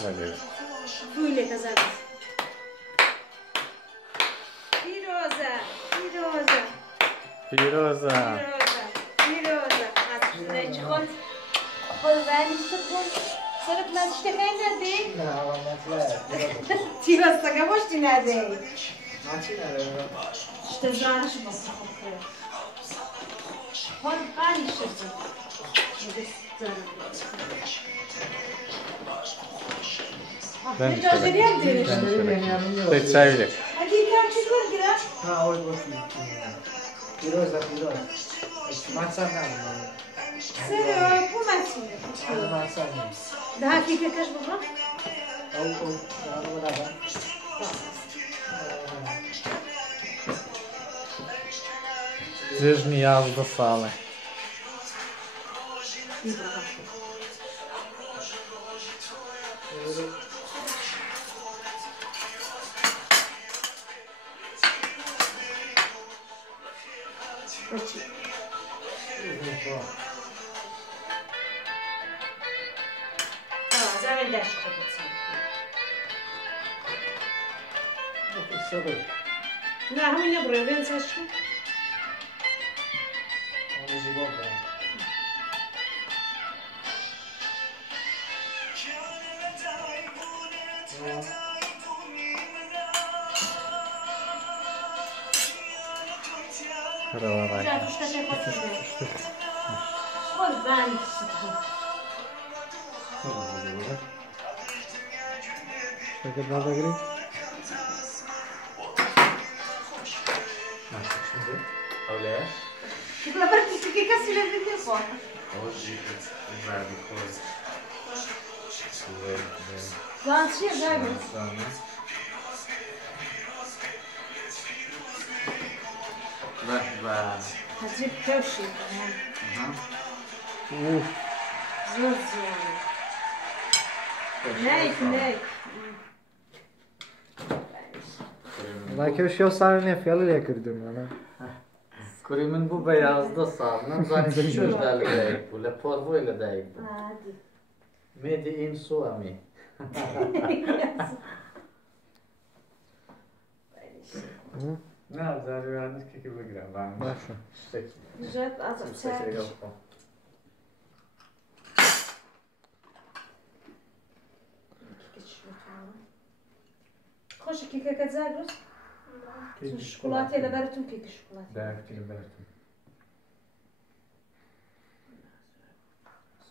بله. فویله کزد. پیروزه. از چه خود ورنی سکن. سرت نشته کن ندی؟ نه والله تی واسه گوشتی ندی. ماشین نداره. شته زرانش باشه خوب کرد. خود قالی شده. Ben جا جدی هم دیرش. Teď çay اگه کم چیز بگیرم؟ نه آوای باشی. پیروز. ماتسا نه. سر کومتی. ماتسا نه. ده کی که کش بابا؟ او دارو بدم. Zırh yazdı sağlı. زمین داشت خودت. نه همین نبره بین سشون. Karavan. جا توش کسی خودت. خود زن سیدم. Şöyle daha da gireyim. Öyle. Şükür برای چیزی که کسی نمی‌دونه خود. Hoje vai de coisa. زن چیه داری؟ و عجیب توشی. زور زیاده. نه. Belki bir şey olsa ne fiyatı yakırdım bana. Kurimin bu beyazda sağlam zaten şöyle derler bu le porvo ile değil. Hadi. Made in Suami. Ne yapacağız yani ki bugün ben. Nasıl? Güzel az çay. خوش کیک که زاروس؟ شکلاتی لبرتون کیک شکلاتی. در کلی براتون.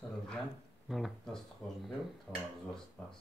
سلام جان. دست خوش بیو تا زوست پس.